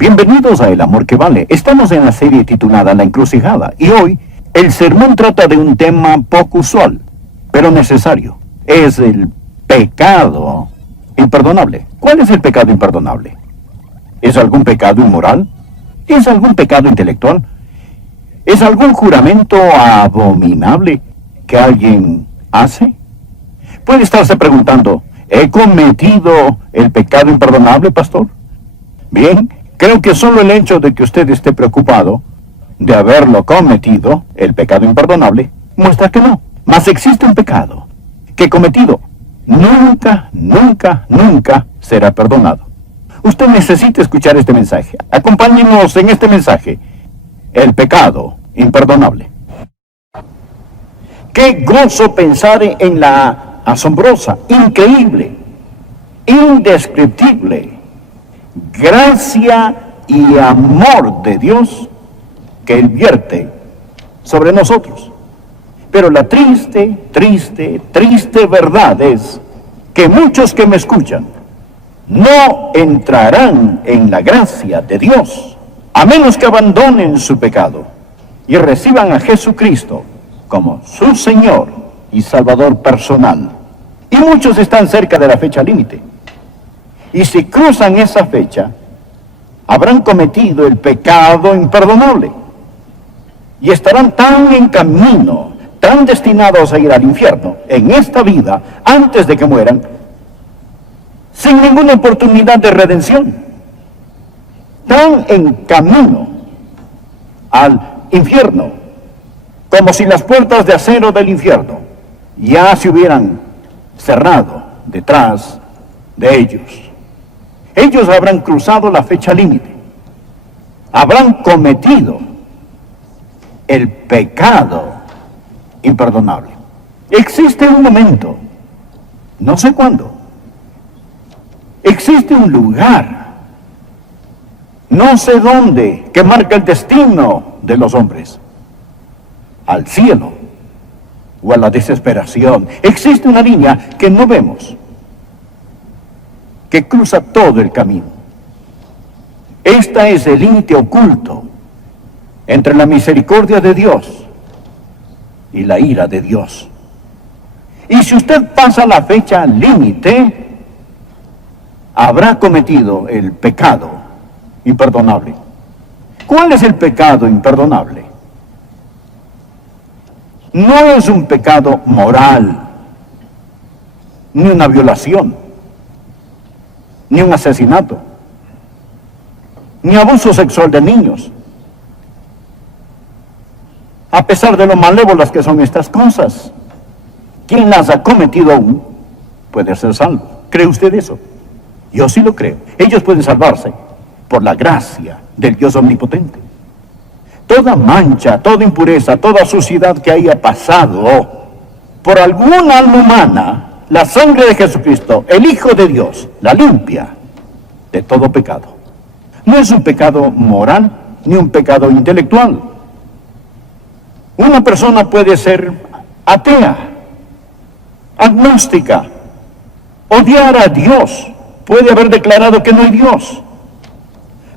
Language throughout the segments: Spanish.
Bienvenidos a El Amor que Vale. Estamos en la serie titulada La Encrucijada y hoy el sermón trata de un tema poco usual, pero necesario. Es el pecado imperdonable. ¿Cuál es el pecado imperdonable? ¿Es algún pecado inmoral? ¿Es algún pecado intelectual? ¿Es algún juramento abominable que alguien hace? Puede estarse preguntando, ¿he cometido el pecado imperdonable, pastor? Bien, creo que solo el hecho de que usted esté preocupado de haberlo cometido, el pecado imperdonable, muestra que no. Mas existe un pecado que cometido nunca será perdonado. Usted necesita escuchar este mensaje. Acompáñenos en este mensaje. El pecado imperdonable. Qué gozo pensar en la asombrosa, increíble, indescriptible gracia y amor de Dios que Él vierte sobre nosotros. Pero la triste verdad es que muchos que me escuchan no entrarán en la gracia de Dios, a menos que abandonen su pecado y reciban a Jesucristo como su Señor y Salvador personal. Y muchos están cerca de la fecha límite. Y si cruzan esa fecha, habrán cometido el pecado imperdonable. Y estarán tan en camino, tan destinados a ir al infierno en esta vida, antes de que mueran, sin ninguna oportunidad de redención. Tan en camino al infierno, como si las puertas de acero del infierno ya se hubieran cerrado detrás de ellos. Ellos habrán cruzado la fecha límite, habrán cometido el pecado imperdonable. Existe un momento, no sé cuándo, existe un lugar, no sé dónde, que marca el destino de los hombres, al cielo o a la desesperación. Existe una línea que no vemos, que cruza todo el camino. Esta es el límite oculto entre la misericordia de Dios y la ira de Dios. Y si usted pasa la fecha límite, habrá cometido el pecado imperdonable. ¿Cuál es el pecado imperdonable? No es un pecado moral, ni una violación, ni un asesinato, ni abuso sexual de niños. A pesar de lo malévolas que son estas cosas, quien las ha cometido aún puede ser salvo. ¿Cree usted eso? Yo sí lo creo. Ellos pueden salvarse por la gracia del Dios omnipotente. Toda mancha, toda impureza, toda suciedad que haya pasado por alguna alma humana, la sangre de Jesucristo, el Hijo de Dios, la limpia de todo pecado. No es un pecado moral ni un pecado intelectual. Una persona puede ser atea, agnóstica, odiar a Dios, puede haber declarado que no hay Dios,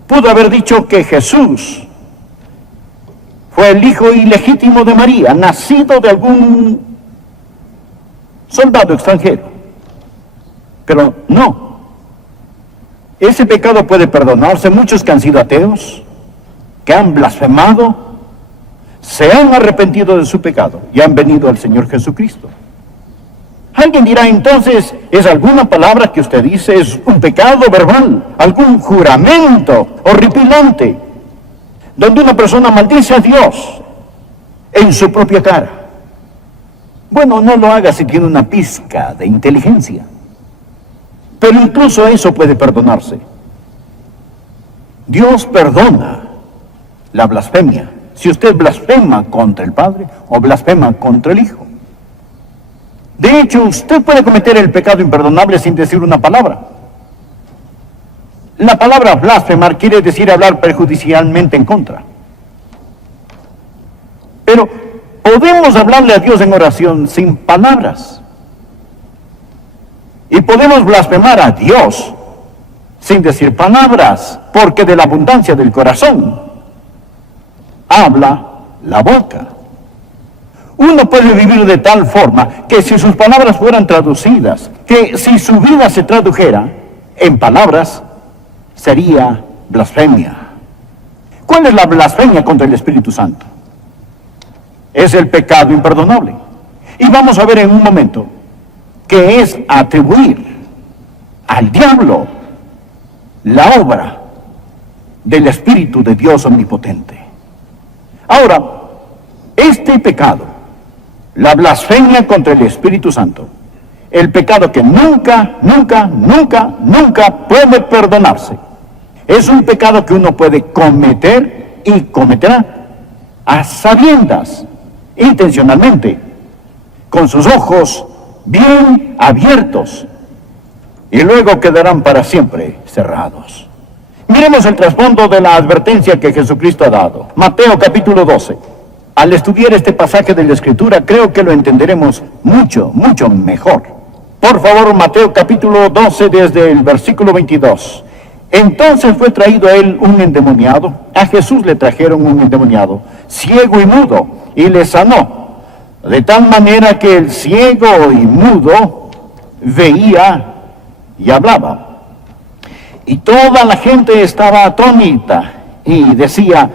pudo haber dicho que Jesús fue el hijo ilegítimo de María, nacido de algún soldado extranjero. Pero no. Ese pecado puede perdonarse. Muchos que han sido ateos, que han blasfemado, se han arrepentido de su pecado y han venido al Señor Jesucristo. Alguien dirá entonces, ¿es alguna palabra que usted dice? ¿Es un pecado verbal? ¿Algún juramento horripilante? Donde una persona maldice a Dios en su propia cara. Bueno, no lo haga si tiene una pizca de inteligencia. Pero incluso eso puede perdonarse. Dios perdona la blasfemia. Si usted blasfema contra el Padre o blasfema contra el Hijo. De hecho, usted puede cometer el pecado imperdonable sin decir una palabra. La palabra blasfemar quiere decir hablar perjudicialmente en contra. Pero podemos hablarle a Dios en oración sin palabras. Y podemos blasfemar a Dios sin decir palabras, porque de la abundancia del corazón habla la boca. Uno puede vivir de tal forma que si sus palabras fueran traducidas, que si su vida se tradujera en palabras, sería blasfemia. ¿Cuál es la blasfemia contra el Espíritu Santo? Es el pecado imperdonable. Y vamos a ver en un momento que es atribuir al diablo la obra del Espíritu de Dios omnipotente. Ahora, este pecado, la blasfemia contra el Espíritu Santo, el pecado que nunca puede perdonarse, es un pecado que uno puede cometer y cometerá a sabiendas, intencionalmente, con sus ojos bien abiertos, y luego quedarán para siempre cerrados. Miremos el trasfondo de la advertencia que Jesucristo ha dado. Mateo capítulo 12. Al estudiar este pasaje de la Escritura, creo que lo entenderemos mucho mejor. Por favor, Mateo capítulo 12, desde el versículo 22. Entonces fue traído a él un endemoniado. A Jesús le trajeron un endemoniado, ciego y mudo, y le sanó. De tal manera que el ciego y mudo veía y hablaba. Y toda la gente estaba atónita y decía,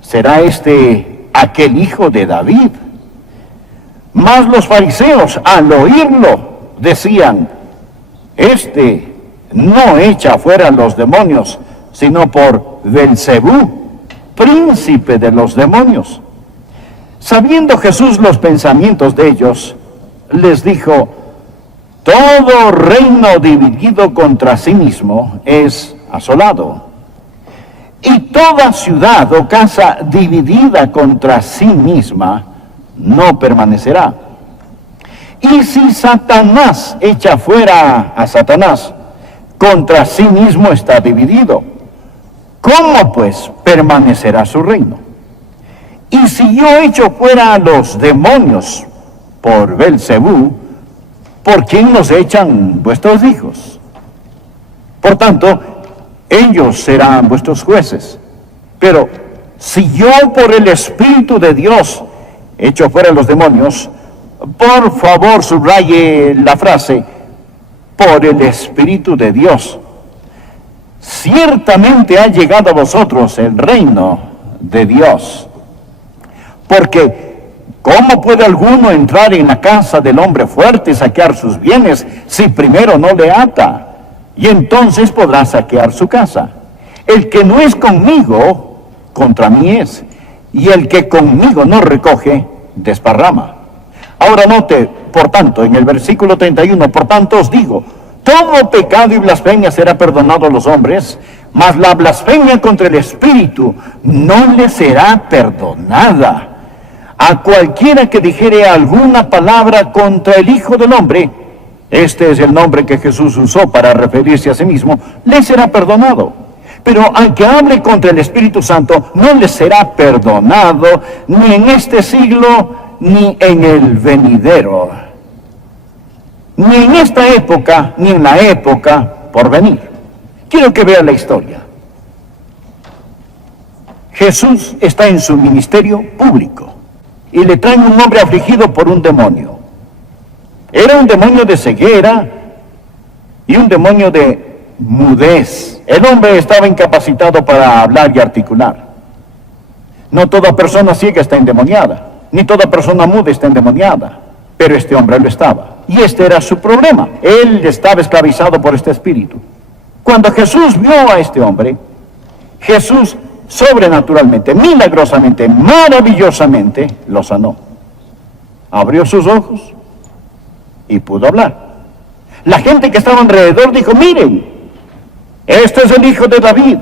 ¿será este aquel hijo de David? Mas los fariseos, al oírlo, decían, este no echa fuera los demonios, sino por Belcebú, príncipe de los demonios. Sabiendo Jesús los pensamientos de ellos, les dijo, todo reino dividido contra sí mismo es asolado, y toda ciudad o casa dividida contra sí misma no permanecerá. Y si Satanás echa fuera a Satanás, contra sí mismo está dividido. ¿Cómo pues permanecerá su reino? Y si yo echo fuera a los demonios por Belcebú, ¿por quién nos echan vuestros hijos? Por tanto, ellos serán vuestros jueces. Pero si yo por el Espíritu de Dios echo fuera a los demonios, por favor subraye la frase, por el Espíritu de Dios. Ciertamente ha llegado a vosotros el reino de Dios. Porque ¿cómo puede alguno entrar en la casa del hombre fuerte y saquear sus bienes si primero no le ata? Y entonces podrá saquear su casa. El que no es conmigo, contra mí es. Y el que conmigo no recoge, desparrama. Ahora note, por tanto, en el versículo 31, por tanto os digo, todo pecado y blasfemia será perdonado a los hombres, mas la blasfemia contra el Espíritu no le será perdonada. A cualquiera que dijere alguna palabra contra el Hijo del Hombre, este es el nombre que Jesús usó para referirse a sí mismo, le será perdonado. Pero al que hable contra el Espíritu Santo, no le será perdonado, ni en este siglo, ni en el venidero. Ni en esta época, ni en la época por venir. Quiero que vea la historia. Jesús está en su ministerio público y le traen un hombre afligido por un demonio. Era un demonio de ceguera y un demonio de mudez. El hombre estaba incapacitado para hablar y articular. No toda persona ciega está endemoniada, ni toda persona muda está endemoniada, pero este hombre lo estaba. Y este era su problema. Él estaba esclavizado por este espíritu. Cuando Jesús vio a este hombre, Jesús sobrenaturalmente, milagrosamente, maravillosamente, lo sanó. Abrió sus ojos y pudo hablar. La gente que estaba alrededor dijo, miren, este es el Hijo de David.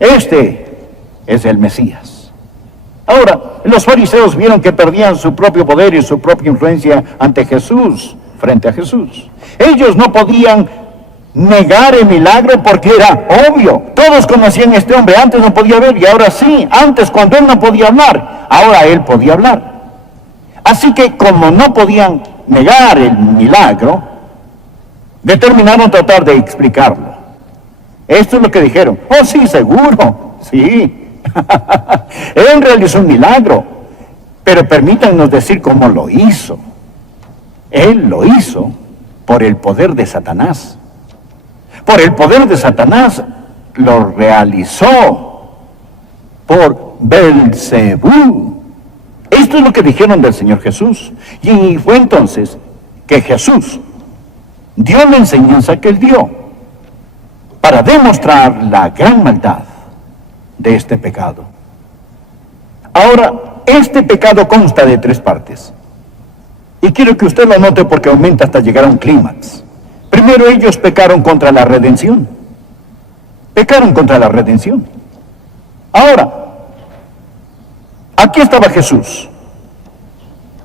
Este es el Mesías. Ahora, los fariseos vieron que perdían su propio poder y su propia influencia ante Jesús, frente a Jesús. Ellos no podían negar el milagro porque era obvio. Todos conocían a este hombre, antes no podía ver y ahora sí. Antes cuando él no podía hablar, ahora él podía hablar. Así que como no podían negar el milagro, determinaron tratar de explicarlo. Esto es lo que dijeron. Oh, sí, seguro, sí. Él realizó un milagro, pero permítanos decir cómo lo hizo. Él lo hizo por el poder de Satanás. Por el poder de Satanás lo realizó por Belcebú. Esto es lo que dijeron del Señor Jesús. Y fue entonces que Jesús dio la enseñanza que él dio para demostrar la gran maldad de este pecado. Ahora, este pecado consta de 3 partes. Y quiero que usted lo note porque aumenta hasta llegar a un clímax. Primero, ellos pecaron contra la redención. Pecaron contra la redención. Ahora, aquí estaba Jesús,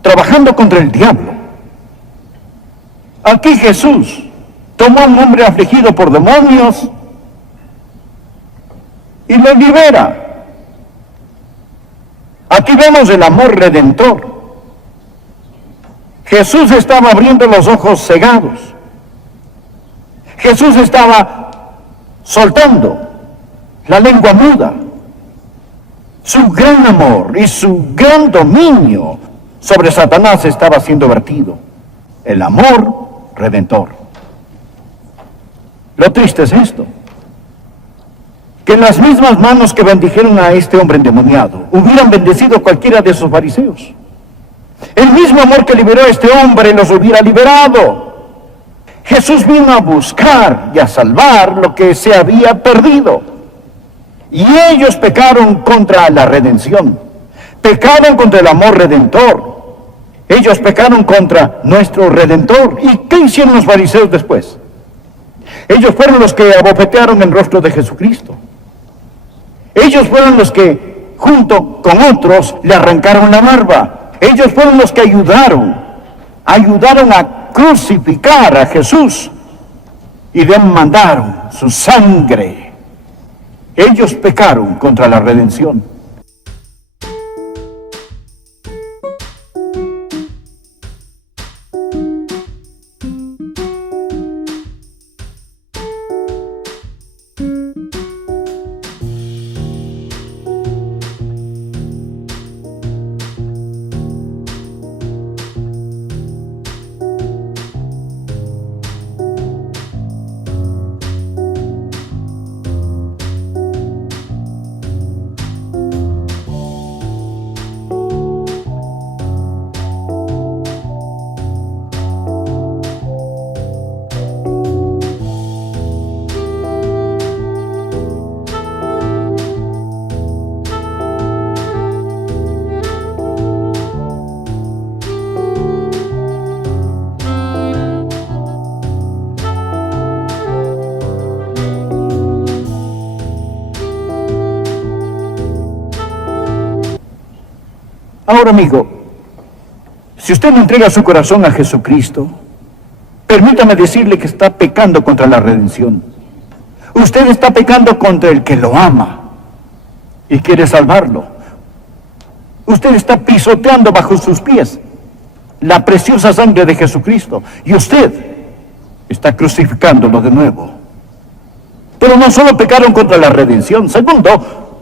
trabajando contra el diablo. Aquí Jesús tomó a un hombre afligido por demonios y lo libera. Aquí vemos el amor redentor. Jesús estaba abriendo los ojos cegados. Jesús estaba soltando la lengua muda. Su gran amor y su gran dominio sobre Satanás estaba siendo vertido. El amor redentor. Lo triste es esto, que las mismas manos que bendijeron a este hombre endemoniado hubieran bendecido a cualquiera de esos fariseos. El mismo amor que liberó a este hombre los hubiera liberado. Jesús vino a buscar y a salvar lo que se había perdido. Y ellos pecaron contra la redención. Pecaron contra el amor redentor. Ellos pecaron contra nuestro Redentor. ¿Y qué hicieron los fariseos después? Ellos fueron los que abofetearon el rostro de Jesucristo. Ellos fueron los que, junto con otros, le arrancaron la barba. Ellos fueron los que ayudaron a crucificar a Jesús y demandaron su sangre. Ellos pecaron contra la redención. Ahora, amigo, si usted no entrega su corazón a Jesucristo, permítame decirle que está pecando contra la redención. Usted está pecando contra el que lo ama y quiere salvarlo. Usted está pisoteando bajo sus pies la preciosa sangre de Jesucristo y usted está crucificándolo de nuevo. Pero no solo pecaron contra la redención. Segundo,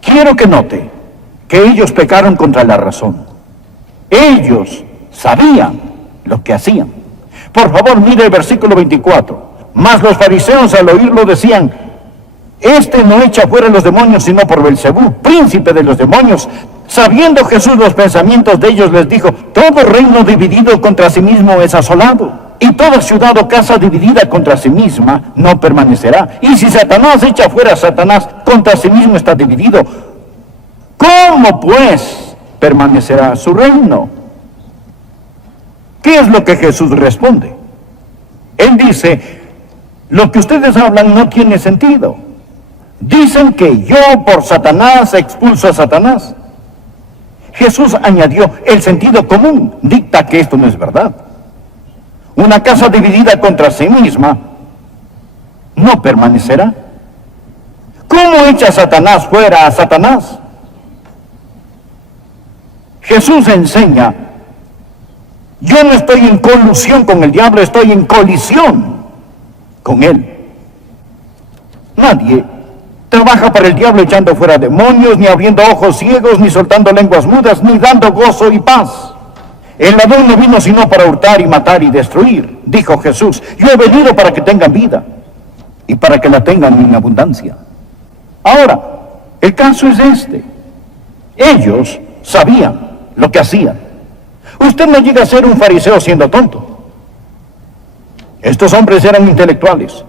quiero que note que ellos pecaron contra la razón. Ellos sabían lo que hacían. Por favor, mire el versículo 24. Mas los fariseos al oírlo decían: este no echa fuera los demonios sino por Belcebú, príncipe de los demonios. Sabiendo Jesús los pensamientos de ellos, les dijo: todo reino dividido contra sí mismo es asolado, y toda ciudad o casa dividida contra sí misma no permanecerá. Y si Satanás echa fuera a Satanás, contra sí mismo está dividido. ¿Cómo pues permanecerá su reino? ¿Qué es lo que Jesús responde? Él dice: lo que ustedes hablan no tiene sentido. Dicen que yo por Satanás expulso a Satanás. Jesús añadió: el sentido común dicta que esto no es verdad. Una casa dividida contra sí misma no permanecerá. ¿Cómo echa Satanás fuera a Satanás? Jesús enseña: yo no estoy en colusión con el diablo, estoy en colisión con él. Nadie trabaja para el diablo echando fuera demonios, ni abriendo ojos ciegos, ni soltando lenguas mudas, ni dando gozo y paz. El ladrón no vino sino para hurtar y matar y destruir, dijo Jesús. Yo he venido para que tengan vida y para que la tengan en abundancia. Ahora, el caso es este. Ellos sabían lo que hacían. Usted no llega a ser un fariseo siendo tonto. Estos hombres eran intelectuales,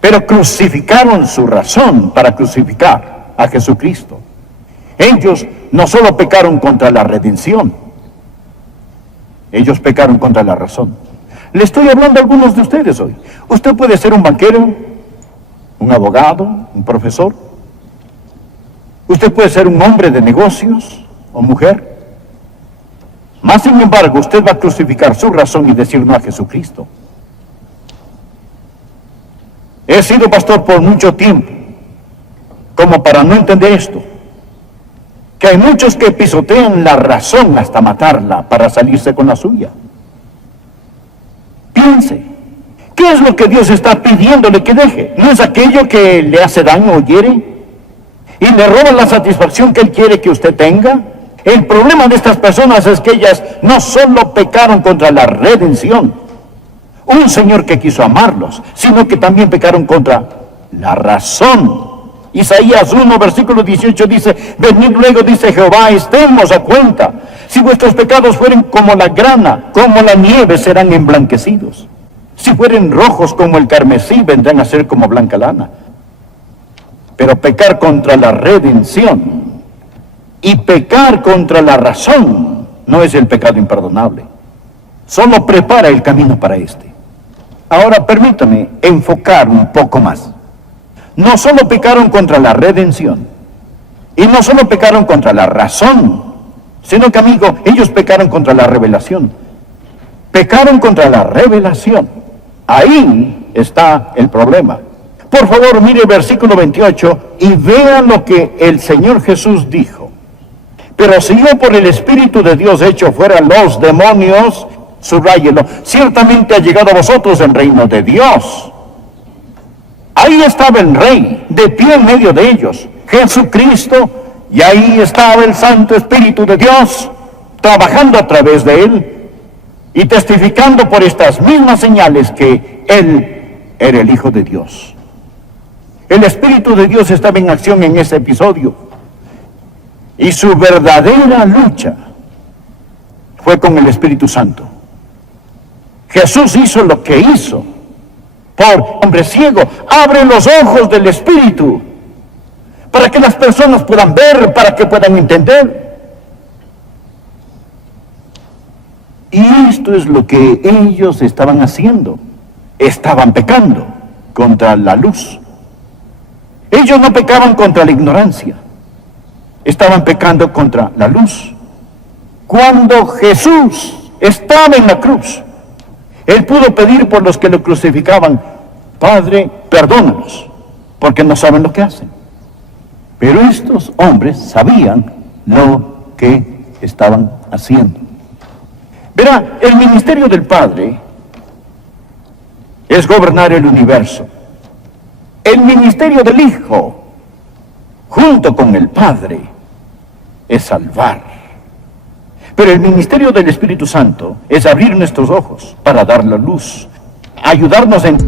pero crucificaron su razón para crucificar a Jesucristo. Ellos no solo pecaron contra la redención, ellos pecaron contra la razón. Le estoy hablando a algunos de ustedes hoy. Usted puede ser un banquero, un abogado, un profesor. Usted puede ser un hombre de negocios o mujer. Mas, sin embargo, usted va a crucificar su razón y decir no a Jesucristo. He sido pastor por mucho tiempo, como para no entender esto, que hay muchos que pisotean la razón hasta matarla para salirse con la suya. Piense, ¿qué es lo que Dios está pidiéndole que deje? ¿No es aquello que le hace daño o hiere? ¿Y le roba la satisfacción que Él quiere que usted tenga? El problema de estas personas es que ellas no solo pecaron contra la redención, un Señor que quiso amarlos, sino que también pecaron contra la razón. Isaías 1, versículo 18 dice, venid luego, dice Jehová, estemos a cuenta. Si vuestros pecados fueren como la grana, como la nieve, serán emblanquecidos. Si fueren rojos como el carmesí, vendrán a ser como blanca lana. Pero pecar contra la redención y pecar contra la razón no es el pecado imperdonable. Solo prepara el camino para este. Ahora permítame enfocar un poco más. No solo pecaron contra la redención, y no solo pecaron contra la razón, sino que, amigo, ellos pecaron contra la revelación. Pecaron contra la revelación. Ahí está el problema. Por favor, mire el versículo 28 y vea lo que el Señor Jesús dijo. Pero si yo por el Espíritu de Dios echo fuera los demonios, subráyelo, ciertamente ha llegado a vosotros el reino de Dios. Ahí estaba el Rey, de pie en medio de ellos, Jesucristo, y ahí estaba el Santo Espíritu de Dios, trabajando a través de Él, y testificando por estas mismas señales que Él era el Hijo de Dios. El Espíritu de Dios estaba en acción en ese episodio, y su verdadera lucha fue con el Espíritu Santo. Jesús hizo lo que hizo. Por hombre ciego, abre los ojos del Espíritu para que las personas puedan ver, para que puedan entender. Y esto es lo que ellos estaban haciendo. Estaban pecando contra la luz. Ellos no pecaban contra la ignorancia. Estaban pecando contra la luz. Cuando Jesús estaba en la cruz, Él pudo pedir por los que lo crucificaban, Padre, perdónalos, porque no saben lo que hacen. Pero estos hombres sabían lo que estaban haciendo. Verá, el ministerio del Padre es gobernar el universo. El ministerio del Hijo, junto con el Padre, es salvar. Pero el ministerio del Espíritu Santo es abrir nuestros ojos para dar la luz, ayudarnos en...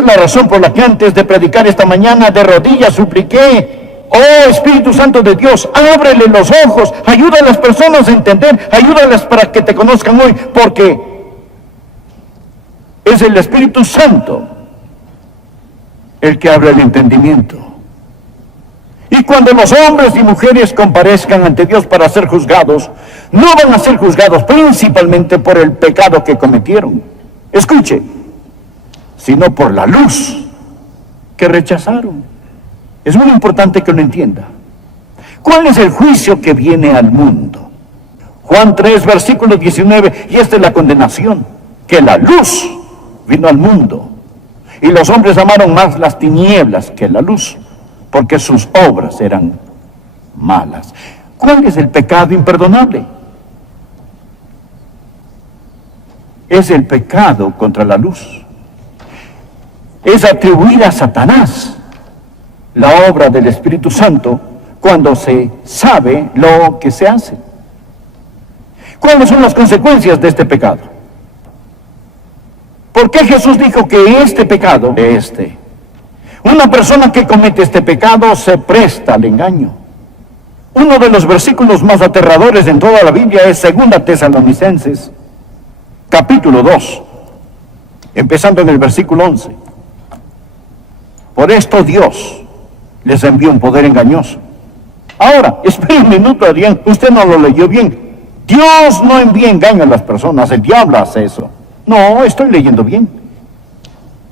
Esa es la razón por la que antes de predicar esta mañana de rodillas supliqué: oh Espíritu Santo de Dios, ábrele los ojos, ayuda a las personas a entender, ayúdalas para que te conozcan hoy, porque es el Espíritu Santo el que abre el entendimiento. Y cuando los hombres y mujeres comparezcan ante Dios para ser juzgados, no van a ser juzgados principalmente por el pecado que cometieron, escuche, sino por la luz que rechazaron. Es muy importante que lo entienda. ¿Cuál es el juicio que viene al mundo? Juan 3, versículo 19, y esta es la condenación, que la luz vino al mundo, y los hombres amaron más las tinieblas que la luz, porque sus obras eran malas. ¿Cuál es el pecado imperdonable? Es el pecado contra la luz. Es atribuir a Satanás la obra del Espíritu Santo cuando se sabe lo que se hace. ¿Cuáles son las consecuencias de este pecado? ¿Por qué Jesús dijo que este pecado, una persona que comete este pecado se presta al engaño? Uno de los versículos más aterradores en toda la Biblia es 2 Tesalonicenses, capítulo 2, empezando en el versículo 11. Por esto Dios les envió un poder engañoso. Ahora, espere un minuto, Adrián, usted no lo leyó bien. Dios no envía engaño a las personas, el diablo hace eso. No, estoy leyendo bien.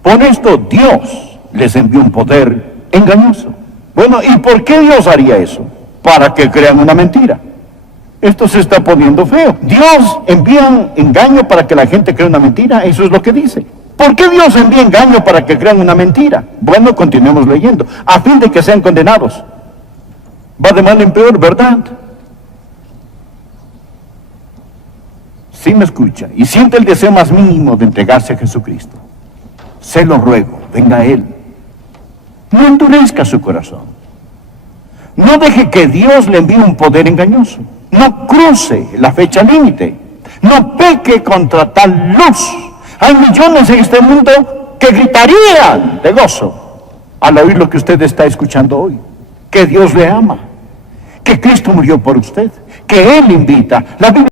Por esto Dios les envió un poder engañoso. Bueno, ¿y por qué Dios haría eso? Para que crean una mentira. Esto se está poniendo feo. Dios envía engaño para que la gente crea una mentira, eso es lo que dice. ¿Por qué Dios envía engaño para que crean una mentira? Bueno, continuemos leyendo. A fin de que sean condenados. Va de mal en peor, ¿verdad? Sí me escucha y siente el deseo más mínimo de entregarse a Jesucristo. Se lo ruego, venga a Él. No endurezca su corazón. No deje que Dios le envíe un poder engañoso. No cruce la fecha límite. No peque contra tal luz. Hay millones en este mundo que gritarían de gozo al oír lo que usted está escuchando hoy. Que Dios le ama. Que Cristo murió por usted. Que Él invita. La Biblia